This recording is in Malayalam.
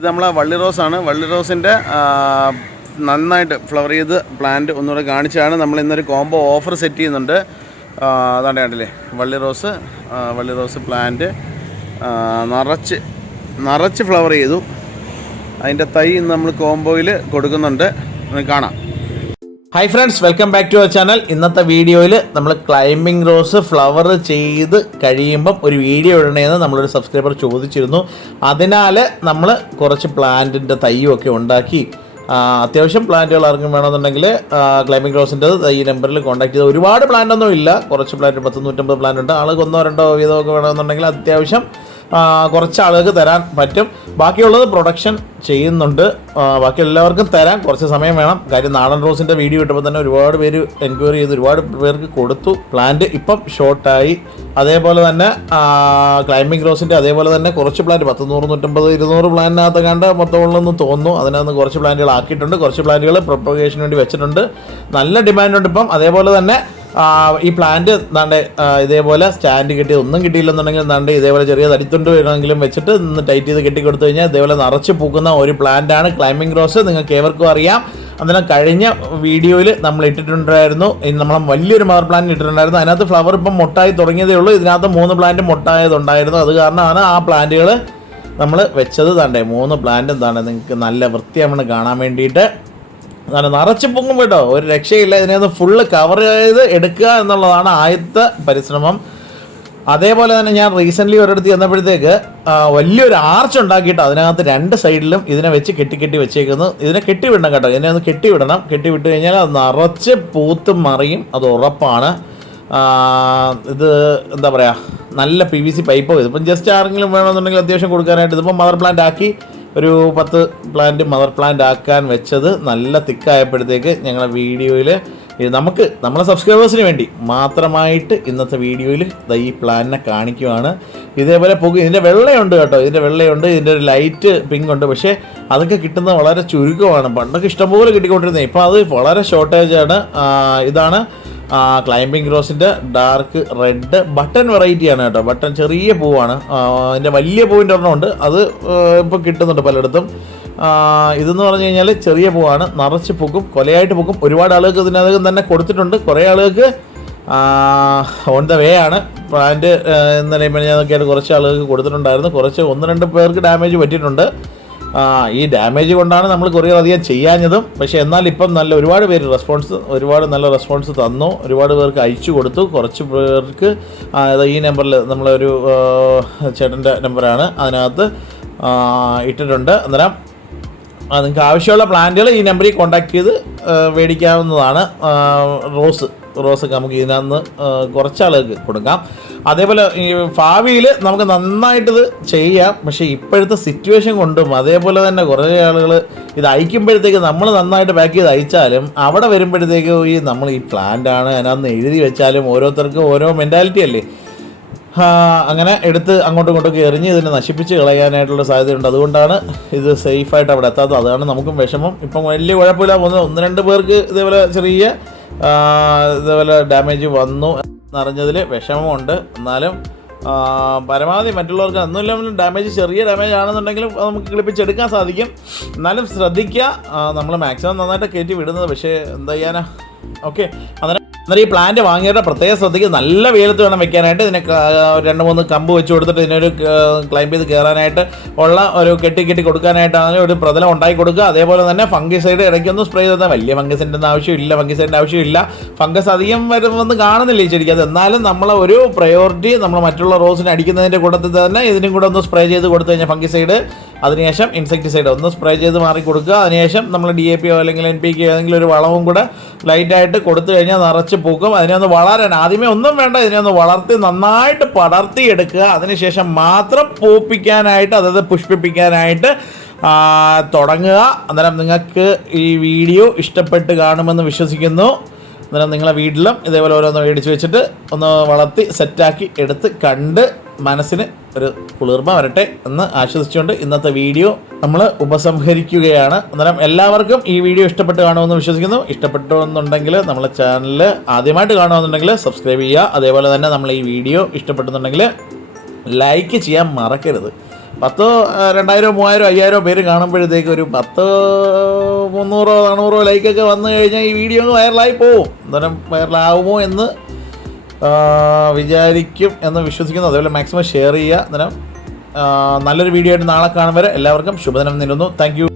ഇത് നമ്മളെ വള്ളി റോസാണ്. വള്ളി റോസിൻ്റെ നന്നായിട്ട് ഫ്ലവർ ചെയ്ത് പ്ലാന്റ് ഒന്നുകൂടെ കാണിച്ചാണ്. നമ്മൾ ഇന്നൊരു കോംബോ ഓഫർ സെറ്റ് ചെയ്യുന്നുണ്ട്. അതാണ്ട് കണ്ടില്ലേ, വള്ളി റോസ് പ്ലാന്റ് നിറച്ച് ഫ്ലവർ ചെയ്തു. അതിൻ്റെ തൈ ഇന്ന് നമ്മൾ കോംബോയിൽ കൊടുക്കുന്നുണ്ട്, കാണാം. Hi friends, welcome back to our channel. ഇന്നത്തെ വീഡിയോയിൽ നമ്മൾ ക്ലൈമ്പിംഗ് റോസ് ഫ്ലവർ ചെയ്ത് കഴിയുമ്പം ഒരു വീഡിയോ ഇടണമെന്ന് നമ്മളൊരു സബ്സ്ക്രൈബർ ചോദിച്ചിരുന്നു. അതിനാൽ നമ്മൾ കുറച്ച് പ്ലാന്റിൻ്റെ തൈയൊക്കെ ഉണ്ടാക്കി അത്യാവശ്യം പ്ലാന്റുകൾ ആർക്കും വേണമെന്നുണ്ടെങ്കിൽ ക്ലൈമ്പിംഗ് റോസിൻ്റെ ഈ നമ്പറിൽ കോൺടാക്ട് ചെയ്ത്, ഒരുപാട് പ്ലാന്റ് ഒന്നും ഇല്ല, കുറച്ച് പ്ലാന്റ് 150 പ്ലാന്റ് ഉണ്ട്. ആൾക്ക് 1-2 വീതമൊക്കെ വേണമെന്നുണ്ടെങ്കിൽ അത്യാവശ്യം കുറച്ച് ആളുകൾക്ക് തരാൻ പറ്റും. ബാക്കിയുള്ളത് പ്രൊഡക്ഷൻ ചെയ്യുന്നുണ്ട്. ബാക്കി എല്ലാവർക്കും തരാൻ കുറച്ച് സമയം വേണം. കാര്യം നാടൻ റോസിൻ്റെ വീഡിയോ ഇട്ടപ്പോൾ തന്നെ ഒരുപാട് പേര് എൻക്വയറി ചെയ്ത് ഒരുപാട് പേർക്ക് കൊടുത്തു. പ്ലാന്റ് ഇപ്പം ഷോർട്ടായി. അതേപോലെ തന്നെ ക്ലൈമ്പിംഗ് റോസിൻ്റെ അതേപോലെ തന്നെ കുറച്ച് പ്ലാന്റ് 100-150-200 പ്ലാന്റിനകത്ത് കണ്ട് മൊത്തമുള്ളതെന്ന് തോന്നുന്നു. അതിനകത്ത് കുറച്ച് പ്ലാന്റുകൾ ആക്കിയിട്ടുണ്ട്. കുറച്ച് പ്ലാന്റുകൾ പ്രൊപ്പഗേഷന് വേണ്ടി വെച്ചിട്ടുണ്ട്. നല്ല ഡിമാൻഡുണ്ട് ഇപ്പം. അതേപോലെ തന്നെ ഈ പ്ലാന്റ് എന്താണ്ട് ഇതേപോലെ സ്റ്റാൻഡ് കിട്ടി ഒന്നും കിട്ടിയില്ലെന്നുണ്ടെങ്കിൽ എന്താണ്ട് ഇതേപോലെ ചെറിയ തടിത്തുണ്ട് വേണമെങ്കിലും വെച്ചിട്ട് ഒന്ന് ടൈറ്റ് ചെയ്ത് കെട്ടിക്കൊടുത്തു കഴിഞ്ഞാൽ ഇതേപോലെ നിറച്ച് പൂക്കുന്ന ഒരു പ്ലാന്റാണ് ക്ലൈമ്പിംഗ് റോസ്. നിങ്ങൾക്ക് ഏവർക്കും അറിയാം. അന്നേരം കഴിഞ്ഞ വീഡിയോയിൽ നമ്മൾ ഇട്ടിട്ടുണ്ടായിരുന്നു, നമ്മൾ വലിയൊരു മദർ പ്ലാന്റ് ഇട്ടിട്ടുണ്ടായിരുന്നു. അതിനകത്ത് ഫ്ലവർ ഇപ്പം മൊട്ടായി തുടങ്ങിയതേ ഉള്ളൂ. ഇതിനകത്ത് 3 പ്ലാന്റ് മൊട്ടായതുണ്ടായിരുന്നു. അത് കാരണമാണ് ആ പ്ലാന്റുകൾ നമ്മൾ വെച്ചത്. താണ്ടേ 3 പ്ലാന്റ് എന്താണ് നിങ്ങൾക്ക് നല്ല വൃത്തിയാണെന്ന് കാണാൻ വേണ്ടിയിട്ട്. അതാണ് നിറച്ച് പൊങ്ങും കേട്ടോ, ഒരു രക്ഷയില്ല. ഇതിനകത്ത് ഫുള്ള് കവർ ചെയ്ത് എടുക്കുക എന്നുള്ളതാണ് ആദ്യത്തെ പരിശ്രമം. അതേപോലെ തന്നെ ഞാൻ റീസെൻ്റ്ലി ഒരിടത്ത് ചെന്നപ്പോഴത്തേക്ക് വലിയൊരു ആർച്ച് ഉണ്ടാക്കിയിട്ട് അതിനകത്ത് 2 സൈഡിലും ഇതിനെ വെച്ച് കെട്ടി വെച്ചേക്കുന്നു. ഇതിനെ കെട്ടിവിടണം കേട്ടോ, ഇതിനെ ഒന്ന് കെട്ടിവിട്ട് കഴിഞ്ഞാൽ അത് നിറച്ച് പൂത്ത് മറിയും, അത് ഉറപ്പാണ്. ഇത് എന്താ പറയുക, നല്ല PVC പൈപ്പോ. ഇതിപ്പം ജസ്റ്റ് ആരെങ്കിലും വേണമെന്നുണ്ടെങ്കിൽ അത്യാവശ്യം കൊടുക്കാനായിട്ട് ഇതിപ്പം മദർ പ്ലാന്റ് ആക്കി ഒരു 10 പ്ലാന്റ് മദർ പ്ലാന്റ് ആക്കാൻ വെച്ചത് നല്ല തിക്കായപ്പോഴത്തേക്ക് ഞങ്ങളെ വീഡിയോയിൽ നമ്മളെ സബ്സ്ക്രൈബേഴ്സിന് വേണ്ടി മാത്രമായിട്ട് ഇന്നത്തെ വീഡിയോയിൽ ഈ പ്ലാന്റിനെ കാണിക്കുവാണ്. ഇതേപോലെ ഇതിൻ്റെ വെള്ളയുണ്ട് കേട്ടോ, ഇതിൻ്റെ ഒരു ലൈറ്റ് പിങ്ക് ഉണ്ട്. പക്ഷേ അതൊക്കെ കിട്ടുന്നത് വളരെ ചുരുക്കമാണ്. പണ്ടൊക്കെ ഇഷ്ടംപോലെ കിട്ടിക്കൊണ്ടിരുന്നത്, ഇപ്പോൾ അത് വളരെ ഷോർട്ടേജാണ്. ഇതാണ് ക്ലൈമ്പിംഗ് റോസിൻ്റെ ഡാർക്ക് റെഡ് ബട്ടൺ വെറൈറ്റിയാണ് കേട്ടോ. ബട്ടൺ ചെറിയ പൂവാണ്. അതിൻ്റെ വലിയ പൂവിൻ്റെ ഒരെണ്ണമുണ്ട്, അത് ഇപ്പോൾ കിട്ടുന്നുണ്ട് പലയിടത്തും. ഇതെന്ന് പറഞ്ഞു കഴിഞ്ഞാൽ ചെറിയ പൂവാണ്, നിറച്ച് പൂക്കും, കൊലയായിട്ട് പൂക്കും. ഒരുപാട് ആളുകൾക്ക് ഇതിനകം തന്നെ കൊടുത്തിട്ടുണ്ട്. കുറേ ആളുകൾക്ക് ഓൺ ദ വേ ആണ്. പ്ലാന്റ് ഇന്നലെ ഞാനൊക്കെയായിട്ട് കുറച്ച് ആളുകൾക്ക് കൊടുത്തിട്ടുണ്ടായിരുന്നു. 1-2 പേർക്ക് ഡാമേജ് പറ്റിയിട്ടുണ്ട്. ഈ ഡാമേജ് കൊണ്ടാണ് നമ്മൾ കുറേ അധികം ചെയ്യാഞ്ഞതും. പക്ഷേ എന്നാൽ ഇപ്പം ഒരുപാട് പേര് ഒരുപാട് നല്ല റെസ്പോൺസ് തന്നു. ഒരുപാട് പേർക്ക് അയച്ചു കൊടുത്തു. കുറച്ച് പേർക്ക് ഈ നമ്പറിൽ നമ്മളൊരു ചേട്ടൻ്റെ നമ്പറാണ്, അതിനകത്ത് ഇട്ടിട്ടുണ്ട്. അന്നേരം നിങ്ങൾക്ക് ആവശ്യമുള്ള പ്ലാന്റുകൾ ഈ നമ്പറിൽ കോൺടാക്ട് ചെയ്ത് മേടിക്കാവുന്നതാണ്. റോസൊക്കെ നമുക്ക് ഇതിനകത്ത് കുറച്ച് ആളുകൾക്ക് കൊടുക്കാം. അതേപോലെ ഈ ഭാവിയിൽ നമുക്ക് നന്നായിട്ടിത് ചെയ്യാം. പക്ഷേ ഇപ്പോഴത്തെ സിറ്റുവേഷൻ കൊണ്ടും അതേപോലെ തന്നെ കുറേ ആളുകൾ ഇത് അയക്കുമ്പോഴത്തേക്ക് നമ്മൾ നന്നായിട്ട് പാക്ക് ചെയ്ത് അയച്ചാലും അവിടെ വരുമ്പോഴത്തേക്ക് നമ്മൾ ഈ പ്ലാന്റാണ് അതിനകത്ത് എഴുതി വെച്ചാലും ഓരോരുത്തർക്കും ഓരോ മെൻറ്റാലിറ്റി അല്ലേ, അങ്ങനെ എടുത്ത് അങ്ങോട്ടും ഇങ്ങോട്ടൊക്കെ എറിഞ്ഞ് ഇതിനെ നശിപ്പിച്ച് കളയാനായിട്ടുള്ള സാധ്യതയുണ്ട്. അതുകൊണ്ടാണ് ഇത് സേഫായിട്ട് അവിടെ എത്താത്തത്. അതാണ് നമുക്കും വിഷമം. ഇപ്പം വലിയ കുഴപ്പമില്ല. 1-2 പേർക്ക് ഇതേപോലെ ഇതേപോലെ ഡാമേജ് വന്നു എന്നറിഞ്ഞതിൽ വിഷമമുണ്ട്. എന്നാലും പരമാവധി മറ്റുള്ളവർക്ക് ഒന്നുമില്ലെങ്കിലും ചെറിയ ഡാമേജ് ആണെന്നുണ്ടെങ്കിലും നമുക്ക് കിളിപ്പിച്ചെടുക്കാൻ സാധിക്കും. എന്നാലും ശ്രദ്ധിക്കുക, നമ്മൾ മാക്സിമം നന്നായിട്ട് കയറ്റി വിടുന്നത്. പക്ഷേ എന്താ ചെയ്യാനാ. ഓക്കെ, അന്നേരം ഈ പ്ലാന്റ് വാങ്ങിയവരുടെ പ്രത്യേകം ശ്രദ്ധിക്കുക. നല്ല വെയിലത്ത് വേണം വെക്കാനായിട്ട്. ഇതിനെ 2-3 കമ്പ് വെച്ച് കൊടുത്തിട്ട് ഇതിനൊരു ക്ലൈംബ് ചെയ്ത് കയറാനായിട്ട് ഉള്ള ഒരു കെട്ടി കൊടുക്കാനായിട്ടാണ് ഒരു പ്രതലം ഉണ്ടാക്കി കൊടുക്കുക. അതേപോലെ തന്നെ ഫംഗിസൈഡ് ഇടയ്ക്കൊന്നും സ്പ്രേ ചെയ്താൽ വലിയ ഫംഗസിൻ്റെ ആവശ്യമില്ല. ഫംഗസ് അധികം വരുമെന്ന് കാണുന്നില്ല ഈ ചെടിക്ക്. അത് എന്നാലും നമ്മളെ ഒരു പ്രയോറിറ്റി നമ്മൾ മറ്റുള്ള റോസിന് അടിക്കുന്നതിൻ്റെ കൂട്ടത്തിൽ തന്നെ ഇതിനും കൂടെ ഒന്ന് സ്പ്രേ ചെയ്ത് കൊടുത്തു കഴിഞ്ഞാൽ ഫംഗിസൈഡ്, അതിനുശേഷം ഇൻസെക്ടിസൈഡ് ഒന്ന് സ്പ്രേ ചെയ്ത് മാറി കൊടുക്കുക. അതിനുശേഷം നമ്മൾ DAP അല്ലെങ്കിൽ NPK ഏതെങ്കിലും ഒരു വളവും കൂടെ ലൈറ്റായിട്ട് കൊടുത്തു കഴിഞ്ഞാൽ നിറച്ച് പൂക്കും. അതിനെ ഒന്ന് വളരാൻ ആദ്യമേ ഒന്നും വേണ്ട, ഇതിനെ ഒന്ന് വളർത്തി നന്നായിട്ട് പടർത്തിയെടുക്കുക. അതിനുശേഷം മാത്രം പൂപ്പിക്കാനായിട്ട്, അതായത് പുഷ്പിപ്പിക്കാനായിട്ട് തുടങ്ങുക. അന്നേരം നിങ്ങൾക്ക് ഈ വീഡിയോ ഇഷ്ടപ്പെട്ട് കാണുമെന്ന് വിശ്വസിക്കുന്നു. അന്നേരം നിങ്ങളെ വീട്ടിലും ഇതേപോലെ ഓരോന്ന് മേടിച്ച് വെച്ചിട്ട് ഒന്ന് വളർത്തി സെറ്റാക്കി എടുത്ത് കണ്ട് മനസ്സിന് ഒരു കുളിർമ വരട്ടെ എന്ന് ആശ്വസിച്ചുകൊണ്ട് ഇന്നത്തെ വീഡിയോ നമ്മൾ ഉപസംഹരിക്കുകയാണ്. അന്നേരം എല്ലാവർക്കും ഈ വീഡിയോ ഇഷ്ടപ്പെട്ട് കാണുമെന്ന് വിശ്വസിക്കുന്നു. ഇഷ്ടപ്പെട്ടുവെന്നുണ്ടെങ്കിൽ നമ്മളെ ചാനൽ ആദ്യമായിട്ട് കാണുമെന്നുണ്ടെങ്കിൽ സബ്സ്ക്രൈബ് ചെയ്യുക. അതേപോലെ തന്നെ നമ്മൾ ഈ വീഡിയോ ഇഷ്ടപ്പെട്ടെന്നുണ്ടെങ്കിൽ ലൈക്ക് ചെയ്യാൻ മറക്കരുത്. 2000, 3000, 5000 പേര് കാണുമ്പോഴത്തേക്ക് ഒരു 10, 300, 400 ലൈക്കൊക്കെ വന്നു കഴിഞ്ഞാൽ ഈ വീഡിയോ ഒന്ന് വൈറലായി പോവും. അന്നേരം വൈറലാകുമോ എന്ന് വിചാരിക്കും എന്ന് വിശ്വസിക്കുന്നു. അതുപോലെ മാക്സിമം ഷെയർ ചെയ്യുക. അന്നേരം നല്ലൊരു വീഡിയോ ആയിട്ട് നാളെ കാണും വരെ എല്ലാവർക്കും ശുഭദിനം നേരുന്നു. Thank you.